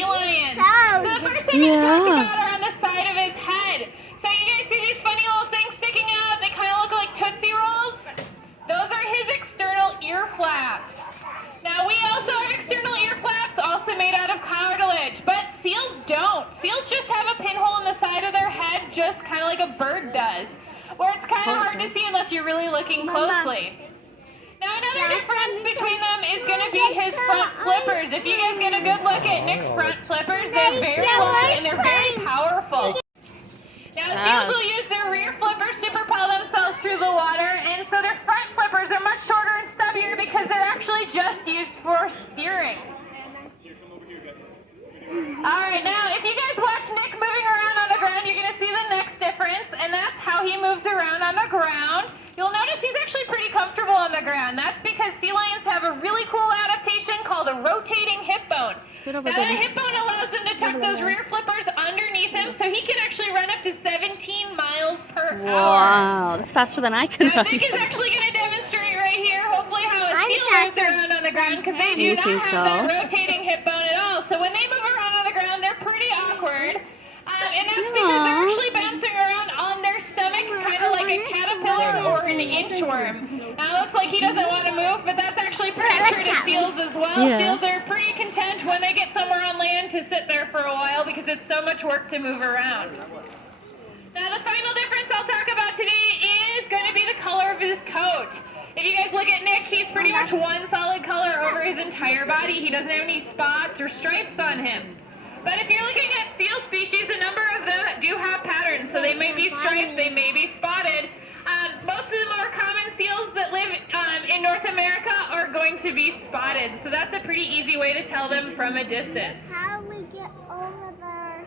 sea lions. So the first thing we talk about are on the side of his head. So you guys see these funny little things sticking out? They kind of look like Tootsie Rolls. Those are his external ear flaps. Now we also have external ear flaps also made out of cartilage, but seals don't. Seals just have a pinhole in the side of their head, just kind of like a bird does, where it's kind of hard to see unless you're really looking closely. Now another difference between them is going to be his front flippers. If you guys get a good look at Nick's front flippers, they're very long and they're very powerful. Now seals will use their rear flippers to propel themselves through the water, and so their front flippers are much shorter and stubbier because they're actually just used for steering. Alright, now if you guys watch Nick moving around on the ground, you're going to see the next difference, and that's how he moves around on the ground. You'll notice he's actually pretty comfortable on the ground. That's because sea lions have a really cool adaptation called a rotating hip bone. Now the hip bone allows them to tuck those rear flippers underneath him, so he can actually run up to 17 miles per hour. Wow, that's faster than I can run. Nick is actually going to demonstrate right here, hopefully, how a seal moves around on the ground, because they do not have that rotating hip bone at all. So when they move around on the ground, they're pretty awkward. And that's because they're actually bouncing around on their stomach, kind of like a caterpillar or an inchworm. Now it looks like he doesn't want to move, but that's actually pretty true to seals as well. Seals are pretty content when they get somewhere on land to sit there for a while because it's so much work to move around. Now the final difference I'll talk about today is going to be the color of his coat. If you guys look at Nick, he's pretty much one solid color over his entire body. He doesn't have any spots or stripes on him. But if you're looking at seal species, a number of them do have patterns. So they may be striped, they may be spotted. Most of the more common seals that live in North America are going to be spotted. So that's a pretty easy way to tell them from a distance. How do we get over there?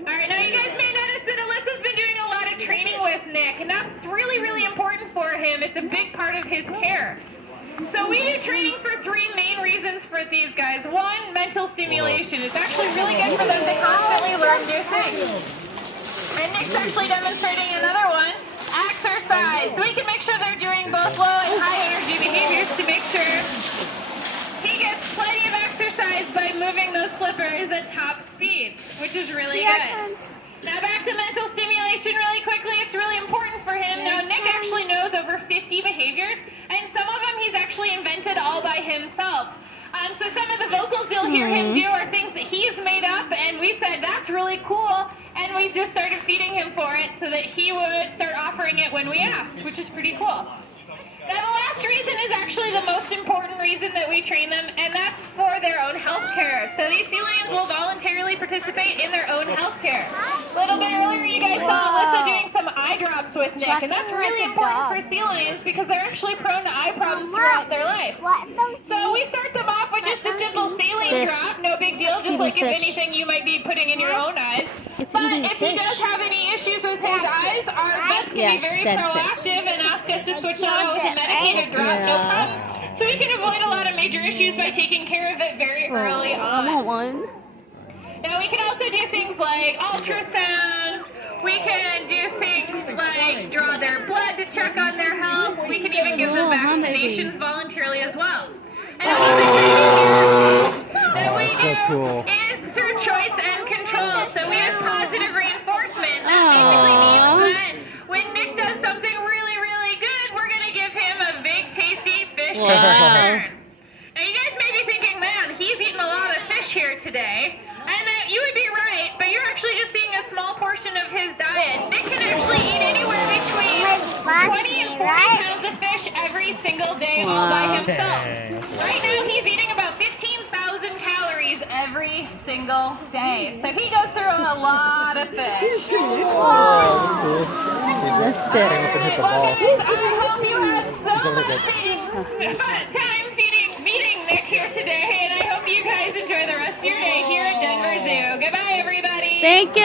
Alright, now you guys may notice that Alyssa's been doing a lot of training with Nick, and that's really, really important for him. It's a big part of his care. So we do training for three main reasons for these guys. One, mental stimulation. It's actually really good for them to constantly learn new things. And Nick's actually demonstrating another one, exercise. So we can make sure they're doing both low and high energy behaviors to make sure he gets plenty of exercise by moving those flippers at top speeds, which is really good. Now back to mental stimulation really quickly. It's really important for him. Now Nick actually knows over 50 behaviors, and some of them he's actually invented all by himself. So some of the vocals you'll hear him do are things that he's made up, and we said that's really cool, and we just started feeding him for it so that he would start offering it when we asked, which is pretty cool. Now the last reason is actually the most important reason that we train them, and that's for their own health care. So these sea lions will voluntarily participate in their own health care. A little bit earlier you guys saw Alyssa doing some eye drops with Nick, and that's really important for sea lions because they're actually prone to eye problems throughout their life. So we start them off with just a simple saline drop, no big deal, just like if anything you might be putting in your own eyes. But if he does have any issues with his eyes, our vets can be very proactive and ask us to switch out with a medicated drop, no problem. So we can avoid a lot of major issues by taking care of it very early on. I want one. Now we can also do things like ultrasounds. We can do things like draw their blood to check on their health. We can even give them vaccinations voluntarily as well. And the training that we do is through choice and control. So we use positive reinforcement. That basically means that when Nick does something really, really good, we're going to give him a big, tasty fish in return. Now you guys may be thinking, man, he's eaten a lot of fish here today. And you would be right, but you're actually just seeing a small portion of his diet. Nick can actually eat anywhere between 20 and 40 pounds of fish every single day all by himself. Right now he's eating about 15,000 calories every single day. So he goes through a lot of fish. Whoa. Missed it. Well, guys, I hope you had so much time meeting Nick here today, and I hope you guys enjoy the rest of your day here at Denver Zoo. Goodbye, everybody. Thank you.